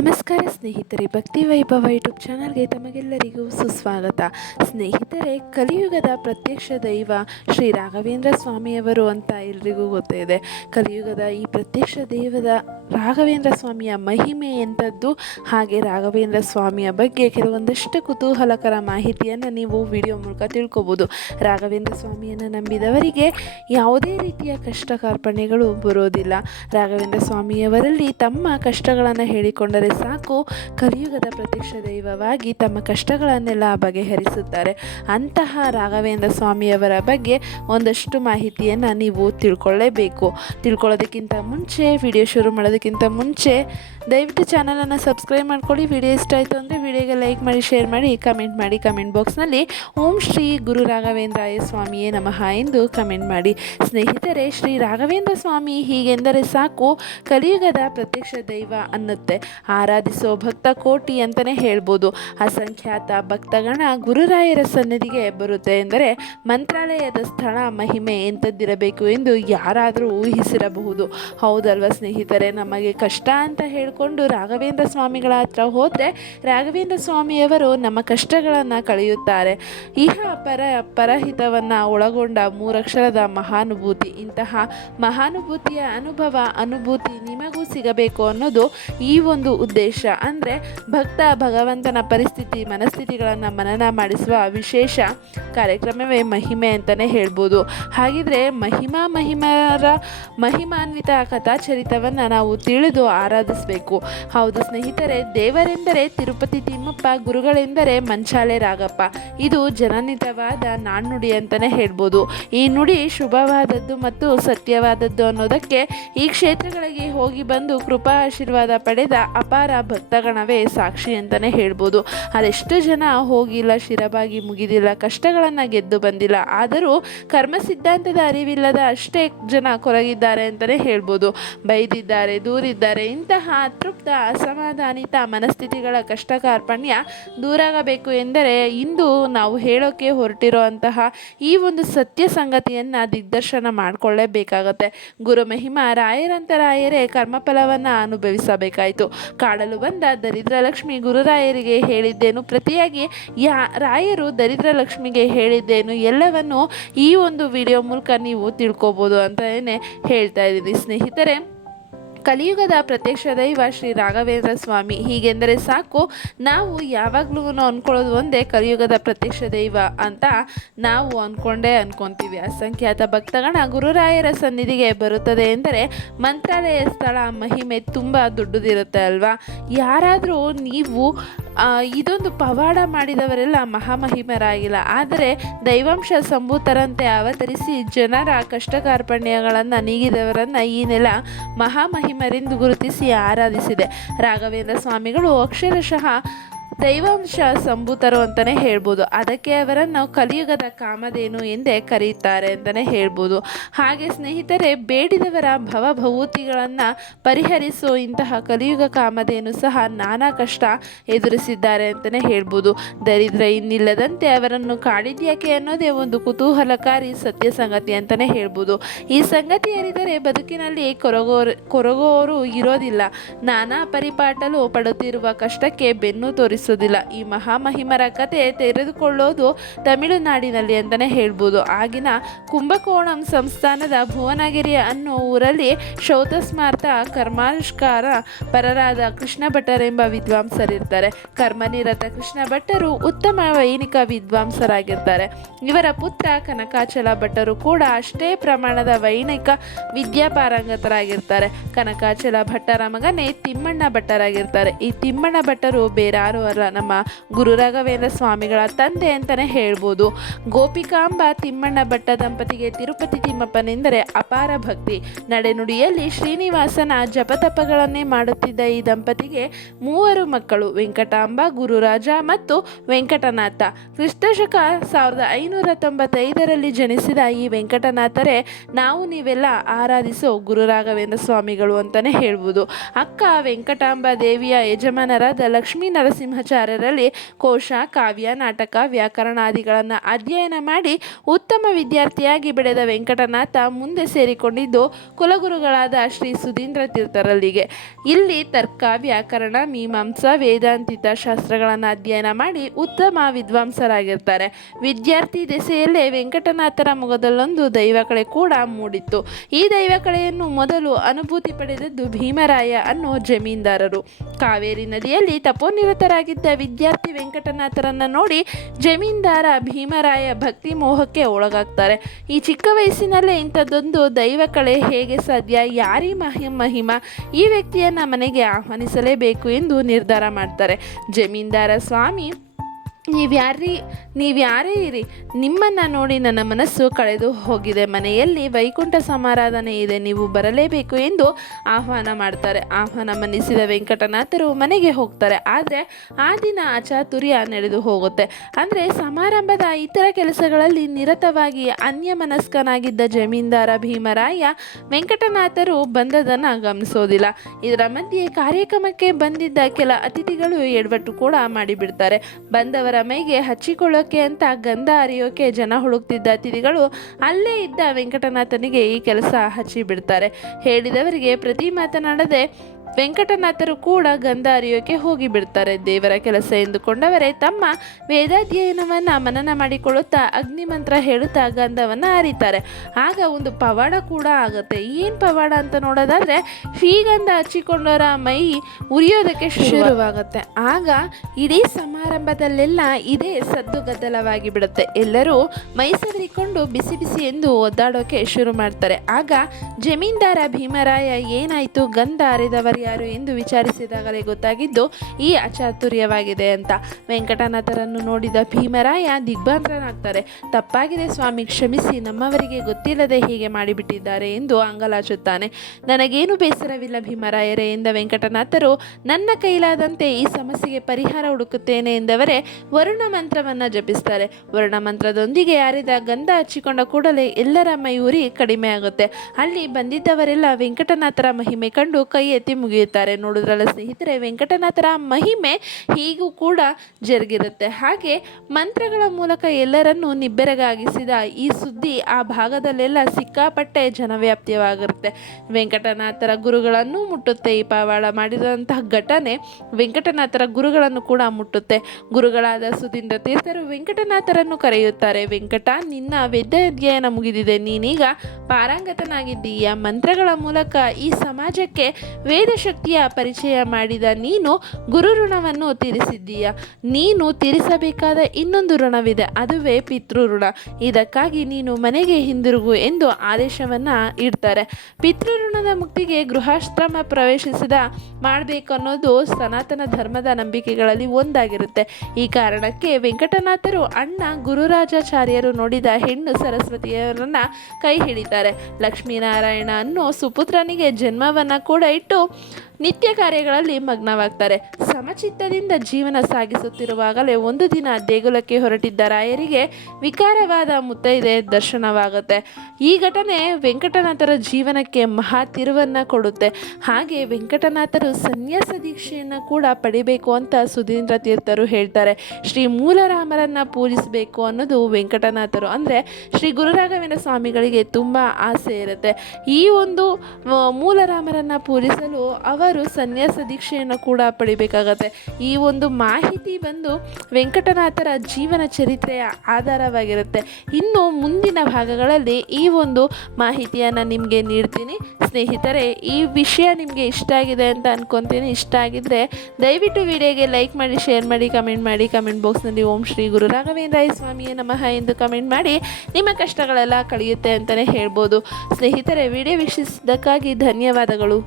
ನಮಸ್ಕಾರ ಸ್ನೇಹಿತರೆ, ಭಕ್ತಿ ವೈಭವ ಯೂಟ್ಯೂಬ್ ಚಾನಲ್ಗೆ ತಮಗೆಲ್ಲರಿಗೂ ಸುಸ್ವಾಗತ. ಸ್ನೇಹಿತರೆ, ಕಲಿಯುಗದ ಪ್ರತ್ಯಕ್ಷ ದೈವ ಶ್ರೀ ರಾಘವೇಂದ್ರ ಸ್ವಾಮಿಯವರು ಅಂತ ಎಲ್ರಿಗೂ ಗೊತ್ತಿದೆ. ಕಲಿಯುಗದ ಈ ಪ್ರತ್ಯಕ್ಷ ದೈವದ ರಾಘವೇಂದ್ರ ಸ್ವಾಮಿಯ ಮಹಿಮೆ ಎಂಥದ್ದು, ಹಾಗೆ ರಾಘವೇಂದ್ರ ಸ್ವಾಮಿಯ ಬಗ್ಗೆ ಕೆಲವೊಂದಷ್ಟು ಕುತೂಹಲಕರ ಮಾಹಿತಿಯನ್ನು ನೀವು ವಿಡಿಯೋ ಮೂಲಕ ತಿಳ್ಕೊಬೋದು. ರಾಘವೇಂದ್ರ ಸ್ವಾಮಿಯನ್ನು ನಂಬಿದವರಿಗೆ ಯಾವುದೇ ರೀತಿಯ ಕಷ್ಟ ಕಾರ್ಪಣ್ಯಗಳು ಬರೋದಿಲ್ಲ. ರಾಘವೇಂದ್ರ ಸ್ವಾಮಿಯವರಲ್ಲಿ ತಮ್ಮ ಕಷ್ಟಗಳನ್ನು ಹೇಳಿಕೊಂಡರೆ ಸಾಕು, ಕಲಿಯುಗದ ಪ್ರತ್ಯಕ್ಷ ದೈವವಾಗಿ ತಮ್ಮ ಕಷ್ಟಗಳನ್ನೆಲ್ಲ ಬಗೆಹರಿಸುತ್ತಾರೆ. ಅಂತಹ ರಾಘವೇಂದ್ರ ಸ್ವಾಮಿಯವರ ಬಗ್ಗೆ ಒಂದಷ್ಟು ಮಾಹಿತಿಯನ್ನು ನೀವು ತಿಳ್ಕೊಳ್ಳೇಬೇಕು. ತಿಳ್ಕೊಳ್ಳೋದಕ್ಕಿಂತ ಮುಂಚೆ, ವಿಡಿಯೋ ಶುರು ಮಾಡೋದಕ್ಕಿಂತ ಮುಂಚೆ ದಯವಿಟ್ಟು ಚಾನಲನ್ನು ಸಬ್ಸ್ಕ್ರೈಬ್ ಮಾಡ್ಕೊಳ್ಳಿ. ವಿಡಿಯೋ ಇಷ್ಟ ಆಯಿತು ಅಂದರೆ ವಿಡಿಯೋಗೆ ಲೈಕ್ ಮಾಡಿ, ಶೇರ್ ಮಾಡಿ, ಕಮೆಂಟ್ ಮಾಡಿ. ಕಮೆಂಟ್ ಬಾಕ್ಸ್ನಲ್ಲಿ ಓಂ ಶ್ರೀ ಗುರು ರಾಘವೇಂದ್ರಾಯ ಸ್ವಾಮಿಯೇ ನಮಃ ಎಂದು ಕಮೆಂಟ್ ಮಾಡಿ. ಸ್ನೇಹಿತರೆ, ಶ್ರೀ ರಾಘವೇಂದ್ರ ಸ್ವಾಮಿ ಹೀಗೆಂದರೆ ಸಾಕು, ಕಲಿಯುಗದ ಪ್ರತ್ಯಕ್ಷ ದೈವ ಅನ್ನುತ್ತೆ. ಆರಾಧಿಸೋ ಭಕ್ತ ಕೋಟಿ ಅಂತಲೇ ಹೇಳ್ಬೋದು. ಅಸಂಖ್ಯಾತ ಭಕ್ತಗಣ ಗುರುರಾಯರ ಸನ್ನಿಧಿಗೆ ಬರುತ್ತೆ ಎಂದರೆ ಮಂತ್ರಾಲಯದ ಸ್ಥಳ ಮಹಿಮೆ ಎಂಥದ್ದಿರಬೇಕು ಎಂದು ಯಾರಾದರೂ ಊಹಿಸಿರಬಹುದು. ಹೌದಲ್ವ ಸ್ನೇಹಿತರೆ? ನಮಗೆ ಕಷ್ಟ ಅಂತ ಹೇಳಿಕೊಂಡು ರಾಘವೇಂದ್ರ ಸ್ವಾಮಿಗಳ ಹತ್ರ ಹೋದರೆ ರಾಘವೇಂದ್ರ ಸ್ವಾಮಿಯವರು ನಮ್ಮ ಕಷ್ಟಗಳನ್ನು ಕಳೆಯುತ್ತಾರೆ. ಇಹ ಪರಹಿತವನ್ನು ಒಳಗೊಂಡ ಮೂರಕ್ಷರದ ಮಹಾನುಭೂತಿ. ಇಂತಹ ಮಹಾನುಭೂತಿಯ ಅನುಭೂತಿ ನಿಮಗೂ ಸಿಗಬೇಕು ಅನ್ನೋದು ಈ ಒಂದು ಉದ್ದೇಶ. ಅಂದರೆ ಭಕ್ತ ಭಗವಂತನ ಮನಸ್ಥಿತಿಗಳನ್ನು ಮನನ ಮಾಡಿಸುವ ವಿಶೇಷ ಕಾರ್ಯಕ್ರಮವೇ ಮಹಿಮೆ ಅಂತಲೇ ಹೇಳ್ಬೋದು. ಹಾಗಿದ್ರೆ ಮಹಿಮಾನ್ವಿತ ಕಥಾಚರಿತವನ್ನು ನಾವು ತಿಳಿದು ಆರಾಧಿಸಬೇಕು. ಹೌದು ಸ್ನೇಹಿತರೆ, ದೇವರೆಂದರೆ ತಿರುಪತಿ ತಿಮ್ಮಪ್ಪ, ಗುರುಗಳೆಂದರೆ ಮಂಚಾಲೆ ರಾಗಪ್ಪ. ಇದು ಜನನಿತವಾದ ನಾಣ್ಣುಡಿ ಅಂತಲೇ ಹೇಳ್ಬೋದು. ಈ ನುಡಿ ಶುಭವಾದದ್ದು ಮತ್ತು ಸತ್ಯವಾದದ್ದು ಅನ್ನೋದಕ್ಕೆ ಈ ಕ್ಷೇತ್ರಗಳಿಗೆ ಹೋಗಿ ಬಂದು ಕೃಪಾ ಆಶೀರ್ವಾದ ಪಡೆದ ಅಪಾರ ಭಕ್ತಗಣವೇ ಸಾಕ್ಷಿ ಅಂತಲೇ ಹೇಳ್ಬೋದು. ಅದೆಷ್ಟು ಜನ ಹೋಗಿಲ್ಲ, ಶಿರಬಾಗಿ ಮುಗಿದಿಲ್ಲ, ಕಷ್ಟಗಳನ್ನು ಗೆದ್ದು ಬಂದಿಲ್ಲ, ಆದರೂ ಕರ್ಮ ಸಿದ್ಧಾಂತದ ಅರಿವಿಲ್ಲದ ಅಷ್ಟೇ ಜನ ಕೊರಗಿದ್ದಾರೆ ಅಂತಲೇ ಹೇಳ್ಬೋದು. ಬೈದಿದ್ದಾರೆ, ದೂರಿದ್ದಾರೆ. ಇಂತಹ ಅತೃಪ್ತ, ಅಸಮಾಧಾನಿತ ಮನಸ್ಥಿತಿಗಳ ಕಷ್ಟ ಕಾರ್ಪಣ್ಯ ದೂರಾಗಬೇಕು ಎಂದರೆ ಇಂದು ನಾವು ಹೇಳೋಕೆ ಹೊರಟಿರೋ ಅಂತಹ ಈ ಒಂದು ಸತ್ಯ ಸಂಗತಿಯನ್ನು ದಿಗ್ದರ್ಶನ ಮಾಡಿಕೊಳ್ಳೇಬೇಕಾಗತ್ತೆ. ಗುರು ಮಹಿಮಾ ರಾಯರೇ ಕರ್ಮಫಲವನ್ನು ಅನುಭವಿಸಬೇಕಾಯಿತು. ಕಾಡಲು ಬಂದ ದರಿದ್ರ ಲಕ್ಷ್ಮಿ ಗುರುರಾಯರಿಗೆ ಹೇಳಿದ್ದೇನು, ಪ್ರತಿಯಾಗಿ ರಾಯರು ದರಿದ್ರ ಲಕ್ಷ್ಮಿಗೆ ಹೇಳಿದ್ದೇನು, ಎಲ್ಲವನ್ನು ಈ ಒಂದು ವಿಡಿಯೋ ಮೂಲಕ ನೀವು ತಿಳ್ಕೊಬೋದು ಅಂತಲೇ ಹೇಳ್ತಾ ಇದ್ದೀನಿ. ಸ್ನೇಹಿತರೆ, ಕಲಿಯುಗದ ಪ್ರತ್ಯಕ್ಷ ದೈವ ಶ್ರೀ ರಾಘವೇಂದ್ರ ಸ್ವಾಮಿ ಹೀಗೆಂದರೆ ಸಾಕು, ನಾವು ಯಾವಾಗಲೂ ಅಂದ್ಕೊಳ್ಳೋದು ಒಂದೇ, ಕಲಿಯುಗದ ಪ್ರತ್ಯಕ್ಷ ದೈವ ಅಂತ ನಾವು ಅನ್ಕೊತೀವಿ. ಅಸಂಖ್ಯಾತ ಭಕ್ತಗಣ ಗುರುರಾಯರ ಸನ್ನಿಧಿಗೆ ಬರುತ್ತದೆ ಎಂದರೆ ಮಂತ್ರಾಲಯ ಸ್ಥಳ ಮಹಿಮೆ ತುಂಬ ದೊಡ್ಡದಿರುತ್ತೆ ಅಲ್ವಾ? ಯಾರಾದರೂ ನೀವು ಇದೊಂದು ಪವಾಡ ಮಾಡಿದವರೆಲ್ಲ ಮಹಾಮಹಿಮರಾಗಿಲ್ಲ, ಆದರೆ ದೈವಾಂಶ ಸಂಭೂತರಂತೆ ಅವತರಿಸಿ ಜನರ ಕಷ್ಟ ಕಾರ್ಪಣ್ಯಗಳನ್ನು ನೀಗಿದವರನ್ನು ಈ ನೆಲ ಮಹಾಮಹಿಮರೆಂದು ಗುರುತಿಸಿ ಆರಾಧಿಸಿದೆ. ರಾಘವೇಂದ್ರ ಸ್ವಾಮಿಗಳು ಅಕ್ಷರಶಃ ದೈವಾಂಶ ಸಂಭೂತರು ಅಂತಲೇ ಹೇಳ್ಬೋದು. ಅದಕ್ಕೆ ಅವರನ್ನು ಕಲಿಯುಗದ ಕಾಮಧೇನು ಎಂದೇ ಕರೆಯುತ್ತಾರೆ ಅಂತಲೇ ಹೇಳ್ಬೋದು. ಹಾಗೆ ಸ್ನೇಹಿತರೆ, ಬೇಡಿದವರ ಭವಭೂತಿಗಳನ್ನು ಪರಿಹರಿಸೋ ಇಂತಹ ಕಲಿಯುಗ ಕಾಮಧೇನು ಸಹ ನಾನಾ ಕಷ್ಟ ಎದುರಿಸಿದ್ದಾರೆ ಅಂತಲೇ ಹೇಳ್ಬೋದು. ದರಿದ್ರ ಇನ್ನಿಲ್ಲದಂತೆ ಅವರನ್ನು ಕಾಡಿದ್ಯಾಕೆ ಅನ್ನೋದೇ ಒಂದು ಕುತೂಹಲಕಾರಿ ಸತ್ಯ ಸಂಗತಿ ಅಂತಲೇ ಹೇಳ್ಬೋದು. ಈ ಸಂಗತಿ ಅರಿದರೆ ಬದುಕಿನಲ್ಲಿ ಕೊರಗೋರು ಇರೋದಿಲ್ಲ. ನಾನಾ ಪರಿಪಾಟಲು ಪಡುತ್ತಿರುವ ಕಷ್ಟಕ್ಕೆ ಬೆನ್ನು ತೋರಿಸುವುದಿಲ್ಲ. ಈ ಮಹಾಮಹಿಮರ ಕತೆ ತೆರೆದುಕೊಳ್ಳೋದು ತಮಿಳುನಾಡಿನಲ್ಲಿ ಅಂತಲೇ ಹೇಳ್ಬೋದು. ಆಗಿನ ಕುಂಭಕೋಣಂ ಸಂಸ್ಥಾನದ ಭುವನಗಿರಿ ಅನ್ನೋ ಊರಲ್ಲಿ ಶೌತಸ್ಮಾರ್ಥ ಕರ್ಮಾನುಷ್ಕಾರ ಪರರಾದ ಕೃಷ್ಣ ಭಟ್ಟರೆಂಬ ವಿದ್ವಾಂಸರಿರ್ತಾರೆ. ಕರ್ಮನಿರತ ಕೃಷ್ಣ ಭಟ್ಟರು ಉತ್ತಮ ವೈಣಿಕ ವಿದ್ವಾಂಸರಾಗಿರ್ತಾರೆ. ಇವರ ಪುತ್ರ ಕನಕಾಚಲ ಭಟ್ಟರು ಕೂಡ ಅಷ್ಟೇ ಪ್ರಮಾಣದ ವೈಣಿಕ ವಿದ್ಯಾಪಾರಂಗತರಾಗಿರ್ತಾರೆ. ಕನಕಾಚಲ ಭಟ್ಟರ ಮಗನೇ ತಿಮ್ಮಣ್ಣ ಭಟ್ಟರಾಗಿರ್ತಾರೆ. ಈ ತಿಮ್ಮಣ್ಣ ಭಟ್ಟರು ಬೇರಾರು ನಮ್ಮ ಗುರು ರಾಘವೇಂದ್ರ ಸ್ವಾಮಿಗಳ ತಂದೆ ಅಂತಲೇ ಹೇಳ್ಬೋದು. ಗೋಪಿಕಾಂಬ ತಿಮ್ಮಣ್ಣ ಭಟ್ಟ ದಂಪತಿಗೆ ತಿರುಪತಿ ತಿಮ್ಮಪ್ಪನೆಂದರೆ ಅಪಾರ ಭಕ್ತಿ. ನಡೆನುಡಿಯಲ್ಲಿ ಶ್ರೀನಿವಾಸನ ಜಪತಪಗಳನ್ನೇ ಮಾಡುತ್ತಿದ್ದ ಈ ದಂಪತಿಗೆ 3 ಮಕ್ಕಳು, ವೆಂಕಟಾಂಬ, ಗುರುರಾಜ ಮತ್ತು ವೆಂಕಟನಾಥ. ಕ್ರಿಸ್ತಶಕ 1595ರಲ್ಲಿ ಜನಿಸಿದ ಈ ವೆಂಕಟನಾಥರೇ ನಾವು ನೀವೆಲ್ಲ ಆರಾಧಿಸೋ ಗುರು ರಾಘವೇಂದ್ರ ಸ್ವಾಮಿಗಳು ಅಂತಲೇ ಹೇಳ್ಬೋದು. ಅಕ್ಕ ವೆಂಕಟಾಂಬ ದೇವಿಯ ಯಜಮಾನರಾದ ಲಕ್ಷ್ಮೀ ನರಸಿಂಹ ಬ್ರಹ್ಮಚಾರ್ಯರಲ್ಲಿ ಕೋಶ, ಕಾವ್ಯ, ನಾಟಕ, ವ್ಯಾಕರಣಾದಿಗಳನ್ನು ಅಧ್ಯಯನ ಮಾಡಿ ಉತ್ತಮ ವಿದ್ಯಾರ್ಥಿಯಾಗಿ ಬೆಳೆದ ವೆಂಕಟನಾಥ ಮುಂದೆ ಸೇರಿಕೊಂಡಿದ್ದು ಕುಲಗುರುಗಳಾದ ಶ್ರೀ ಸುಧೀಂದ್ರ ತೀರ್ಥರಲ್ಲಿಗೆ. ಇಲ್ಲಿ ತರ್ಕ, ವ್ಯಾಕರಣ, ಮೀಮಾಂಸಾ, ವೇದಾಂತಿತ ಶಾಸ್ತ್ರಗಳನ್ನು ಅಧ್ಯಯನ ಮಾಡಿ ಉತ್ತಮ ವಿದ್ವಾಂಸರಾಗಿರ್ತಾರೆ. ವಿದ್ಯಾರ್ಥಿ ದೆಸೆಯಲ್ಲೇ ವೆಂಕಟನಾಥರ ಮೊಗದಲ್ಲೊಂದು ದೈವಕಳೆ ಕೂಡ ಮೂಡಿತ್ತು. ಈ ದೈವಕಳೆಯನ್ನು ಮೊದಲು ಅನುಭೂತಿ ಪಡೆದದ್ದು ಭೀಮರಾಯ ಅನ್ನೋ ಜಮೀನ್ದಾರರು. ಕಾವೇರಿ ನದಿಯಲ್ಲಿ ತಪೋನಿರತರಾಗಿದ್ದ ವಿದ್ಯಾರ್ಥಿ ವೆಂಕಟನಾಥರನ್ನ ನೋಡಿ ಜಮೀನ್ದಾರ ಭೀಮರಾಯ ಭಕ್ತಿ ಮೋಹಕ್ಕೆ ಒಳಗಾಗ್ತಾರೆ. ಈ ಚಿಕ್ಕ ವಯಸ್ಸಿನಲ್ಲೇ ಇಂಥದ್ದೊಂದು ದೈವಕಳೆ ಹೇಗೆ ಸಾಧ್ಯ, ಯಾರಿ ಮಹಿಮ, ಈ ವ್ಯಕ್ತಿಯನ್ನ ಮನೆಗೆ ಆಹ್ವಾನಿಸಲೇಬೇಕು ಎಂದು ನಿರ್ಧಾರ ಮಾಡ್ತಾರೆ. ಜಮೀನ್ದಾರ ಸ್ವಾಮಿ, ನೀವ್ಯಾರೇ ಇರಿ, ನಿಮ್ಮನ್ನು ನೋಡಿ ನನ್ನ ಮನಸ್ಸು ಕಳೆದು ಹೋಗಿದೆ. ಮನೆಯಲ್ಲಿ ವೈಕುಂಠ ಸಮಾರಾಧನೆ ಇದೆ, ನೀವು ಬರಲೇಬೇಕು ಎಂದು ಆಹ್ವಾನ ಮಾಡ್ತಾರೆ. ಆಹ್ವಾನ ಮನ್ನಿಸಿದ ವೆಂಕಟನಾಥರು ಮನೆಗೆ ಹೋಗ್ತಾರೆ. ಆದರೆ ಆ ದಿನ ಅಚಾತುರ್ಯ ನಡೆದು ಹೋಗುತ್ತೆ. ಅಂದರೆ ಸಮಾರಂಭದ ಇತರ ಕೆಲಸಗಳಲ್ಲಿ ನಿರತವಾಗಿ ಅನ್ಯಮನಸ್ಕನಾಗಿದ್ದ ಜಮೀನ್ದಾರ ಭೀಮರಾಯ ವೆಂಕಟನಾಥರು ಬಂದದನ್ನು ಗಮನಿಸೋದಿಲ್ಲ. ಇದರ ಮಧ್ಯೆ ಕಾರ್ಯಕ್ರಮಕ್ಕೆ ಬಂದಿದ್ದ ಕೆಲ ಅತಿಥಿಗಳು ಎಡವಟ್ಟು ಕೂಡ ಮಾಡಿಬಿಡ್ತಾರೆ. ಬಂದವರ ಮೈಗೆ ಹಚ್ಚಿಕೊಳ್ಳೋಕೆ ಅಂತ ಗಂಧ ಅರಿಯೋಕೆ ಜನ ಹುಡುಕ್ತಿದ್ದ ಅತಿಥಿಗಳು ಅಲ್ಲೇ ಇದ್ದ ವೆಂಕಟನಾಥನಿಗೆ ಈ ಕೆಲಸ ಹಚ್ಚಿ ಬಿಡ್ತಾರೆ. ಹೇಳಿದವರಿಗೆ ಪ್ರತಿ ಮಾತನಾಡದೆ ವೆಂಕಟನಾಥರು ಕೂಡ ಗಂಧ ಅರಿಯೋಕೆ ಹೋಗಿ ಬಿಡ್ತಾರೆ. ದೇವರ ಕೆಲಸ ಎಂದುಕೊಂಡವರೇ ತಮ್ಮ ವೇದಾಧ್ಯಯನವನ್ನು ಮನನ ಮಾಡಿಕೊಳ್ಳುತ್ತಾ ಅಗ್ನಿಮಂತ್ರ ಹೇಳುತ್ತಾ ಗಂಧವನ್ನು ಅರಿತಾರೆ. ಆಗ ಒಂದು ಪವಾಡ ಕೂಡ ಆಗುತ್ತೆ. ಏನು ಪವಾಡ ಅಂತ ನೋಡೋದಾದ್ರೆ, ಶ್ರೀಗಂಧ ಹಚ್ಚಿಕೊಂಡವರ ಮೈ ಉರಿಯೋದಕ್ಕೆ ಶುರುವಾಗುತ್ತೆ. ಆಗ ಇಡೀ ಸಮಾರಂಭದಲ್ಲೆಲ್ಲ ಇದೇ ಸದ್ದು ಗದ್ದಲವಾಗಿ ಬಿಡುತ್ತೆ. ಎಲ್ಲರೂ ಮೈ ಸವರಿಕೊಂಡು ಬಿಸಿ ಬಿಸಿ ಎಂದು ಒದ್ದಾಡೋಕೆ ಶುರು ಮಾಡ್ತಾರೆ. ಆಗ ಜಮೀನ್ದಾರ ಭೀಮರಾಯ ಏನಾಯಿತು, ಗಂಧ ಅರಿದವರು ಯಾರು ಎಂದು ವಿಚಾರಿಸಿದಾಗಲೇ ಗೊತ್ತಾಗಿದ್ದು ಈ ಅಚಾತುರ್ಯವಾಗಿದೆ ಅಂತ. ವೆಂಕಟನಾಥರನ್ನು ನೋಡಿದ ಭೀಮರಾಯ ದಿಗ್ಭ್ರಾಂತನಾಗ್ತಾರೆ. ತಪ್ಪಾಗಿದೆ ಸ್ವಾಮಿ, ಕ್ಷಮಿಸಿ, ನಮ್ಮವರಿಗೆ ಗೊತ್ತಿಲ್ಲದೆ ಹೀಗೆ ಮಾಡಿಬಿಟ್ಟಿದ್ದಾರೆ ಎಂದು ಅಂಗಲಾಚುತ್ತಾನೆ. ನನಗೇನು ಬೇಸರವಿಲ್ಲ ಭೀಮರಾಯರೇ ಎಂದ ವೆಂಕಟನಾಥರು, ನನ್ನ ಕೈಲಾದಂತೆ ಈ ಸಮಸ್ಯೆಗೆ ಪರಿಹಾರ ಹುಡುಕುತ್ತೇನೆ ಎಂದವರೇ ವರುಣ ಮಂತ್ರವನ್ನು ಜಪಿಸ್ತಾರೆ. ವರುಣ ಮಂತ್ರದೊಂದಿಗೆ ಯಾರಿದ ಗಂಧ ಹಚ್ಚಿಕೊಂಡ ಕೂಡಲೇ ಎಲ್ಲರ ಮೈ ಉರಿ ಕಡಿಮೆ ಆಗುತ್ತೆ. ಅಲ್ಲಿ ಬಂದಿದ್ದವರೆಲ್ಲ ವೆಂಕಟನಾಥರ ಮಹಿಮೆ ಕಂಡು ಕೈ ಎತ್ತಿ ಮುಗಿಯುತ್ತಾರೆ. ನೋಡಿದ್ರಲ್ಲ ಸ್ನೇಹಿತರೆ, ವೆಂಕಟನಾಥರ ಮಹಿಮೆ ಹೀಗೂ ಕೂಡ ಜರುಗಿರುತ್ತೆ. ಹಾಗೆ ಮಂತ್ರಗಳ ಮೂಲಕ ಎಲ್ಲರನ್ನೂ ನಿಬ್ಬೆರಗಾಗಿಸಿದ ಈ ಸುದ್ದಿ ಆ ಭಾಗದಲ್ಲೆಲ್ಲ ಸಿಕ್ಕಾಪಟ್ಟೆ ಜನವ್ಯಾಪ್ತಿಯಾಗಿರುತ್ತೆ. ವೆಂಕಟನಾಥರ ಗುರುಗಳನ್ನು ಮುಟ್ಟುತ್ತೆ. ಈ ಪವಾಡ ಮಾಡಿದಂತಹ ಘಟನೆ ವೆಂಕಟನಾಥರ ಗುರುಗಳನ್ನು ಕೂಡ ಮುಟ್ಟುತ್ತೆ. ಗುರುಗಳಾದ ಸುಧೀಂದ್ರ ತೀರ್ಥರು ವೆಂಕಟನಾಥರನ್ನು ಕರೆಯುತ್ತಾರೆ. ವೆಂಕಟ, ನಿನ್ನ ವೇದಾಧ್ಯಯನ ಮುಗಿದಿದೆ, ನೀನೀಗ ಪಾರಂಗತನಾಗಿದ್ದೀಯ. ಮಂತ್ರಗಳ ಮೂಲಕ ಈ ಸಮಾಜಕ್ಕೆ ವೇದಶಕ್ತಿಯ ಪರಿಚಯ ಮಾಡಿದ ನೀನು ಗುರು ಋಣವನ್ನು ತೀರಿಸಿದ್ದೀಯ. ನೀನು ತೀರಿಸಬೇಕಾದ ಇನ್ನೊಂದು ಋಣವಿದೆ, ಅದುವೇ ಪಿತೃಋಣ. ಇದಕ್ಕಾಗಿ ನೀನು ಮನೆಗೆ ಹಿಂದಿರುಗು ಎಂದು ಆದೇಶವನ್ನು ಇಡ್ತಾರೆ. ಪಿತೃಋಣದ ಮುಕ್ತಿಗೆ ಗೃಹಾಶ್ರಮ ಪ್ರವೇಶಿಸಿದ ಮಾಡಬೇಕು ಅನ್ನೋದು ಸನಾತನ ಧರ್ಮದ ನಂಬಿಕೆಗಳಲ್ಲಿ ಒಂದಾಗಿರುತ್ತೆ. ಈ ಕಾರಣಕ್ಕೆ ವೆಂಕಟನಾಥರು ಅಣ್ಣ ಗುರುರಾಜಾಚಾರ್ಯರು ನೋಡಿದ ಹೆಣ್ಣು ಸರಸ್ವತಿಯವರನ್ನ ಕೈ ಹಿಡಿತಾರೆ. ಲಕ್ಷ್ಮೀನಾರಾಯಣ ಅನ್ನೋ ಸುಪುತ್ರನಿಗೆ ಜನ್ಮವನ್ನು ಕೂಡ ಇಟ್ಟು ನಿತ್ಯ ಕಾರ್ಯಗಳಲ್ಲಿ ಮಗ್ನವಾಗ್ತಾರೆ. ಸಮಚಿತ್ತದಿಂದ ಜೀವನ ಸಾಗಿಸುತ್ತಿರುವಾಗಲೇ ಒಂದು ದಿನ ದೇಗುಲಕ್ಕೆ ಹೊರಟಿದ್ದ ರಾಯರಿಗೆ ವಿಕಾರವಾದ ಮುತ್ತೈದೆ ದರ್ಶನವಾಗುತ್ತೆ. ಈ ಘಟನೆ ವೆಂಕಟನಾಥರ ಜೀವನಕ್ಕೆ ಮಹಾ ತಿರುವನ್ನು ಕೊಡುತ್ತೆ. ಹಾಗೆ ವೆಂಕಟನಾಥರು ಸನ್ಯಾಸ ದೀಕ್ಷೆಯನ್ನು ಕೂಡ ಪಡಿಬೇಕು ಅಂತ ಸುಧೀಂದ್ರ ತೀರ್ಥರು ಹೇಳ್ತಾರೆ. ಶ್ರೀ ಮೂಲರಾಮರನ್ನು ಪೂಜಿಸಬೇಕು ಅನ್ನೋದು ವೆಂಕಟನಾಥರು ಅಂದರೆ ಶ್ರೀ ಗುರುರಾಘವೇಂದ್ರ ಸ್ವಾಮಿಗಳಿಗೆ ತುಂಬ ಆಸೆ ಇರುತ್ತೆ. ಈ ಒಂದು ಮೂಲರಾಮರನ್ನು ಪೂಜಿಸಲು ಅವರು ಸನ್ಯಾಸ ದೀಕ್ಷೆಯನ್ನು ಕೂಡ ಪಡಿಬೇಕಾಗತ್ತೆ. ಈ ಒಂದು ಮಾಹಿತಿ ಬಂದು ವೆಂಕಟನಾಥರ ಜೀವನ ಚರಿತ್ರೆಯ ಆಧಾರವಾಗಿರುತ್ತೆ. ಇನ್ನು ಮುಂದಿನ ಭಾಗಗಳಲ್ಲಿ ಈ ಒಂದು ಮಾಹಿತಿಯನ್ನು ನಿಮಗೆ ನೀಡ್ತೀನಿ. ಸ್ನೇಹಿತರೆ, ಈ ವಿಷಯ ನಿಮಗೆ ಇಷ್ಟ ಆಗಿದೆ ಅಂತ ಅನ್ಕೊತೀನಿ. ಇಷ್ಟ ಆಗಿದ್ರೆ ದಯವಿಟ್ಟು ವಿಡಿಯೋಗೆ ಲೈಕ್ ಮಾಡಿ, ಶೇರ್ ಮಾಡಿ, ಕಮೆಂಟ್ ಮಾಡಿ. ಕಮೆಂಟ್ ಬಾಕ್ಸ್ನಲ್ಲಿ ಓಂ ಶ್ರೀ ಗುರು ರಾಘವೇಂದ್ರಾಯ ಸ್ವಾಮಿಯೇ ನಮಃ ಎಂದು ಕಮೆಂಟ್ ಮಾಡಿ. ನಿಮ್ಮ ಕಷ್ಟಗಳೆಲ್ಲ ಕಳೆಯುತ್ತೆ ಅಂತಲೇ ಹೇಳ್ಬೋದು. ಸ್ನೇಹಿತರೆ, ವಿಡಿಯೋ ವೀಕ್ಷಿಸಿದ್ದಕ್ಕಾಗಿ ಧನ್ಯವಾದಗಳು.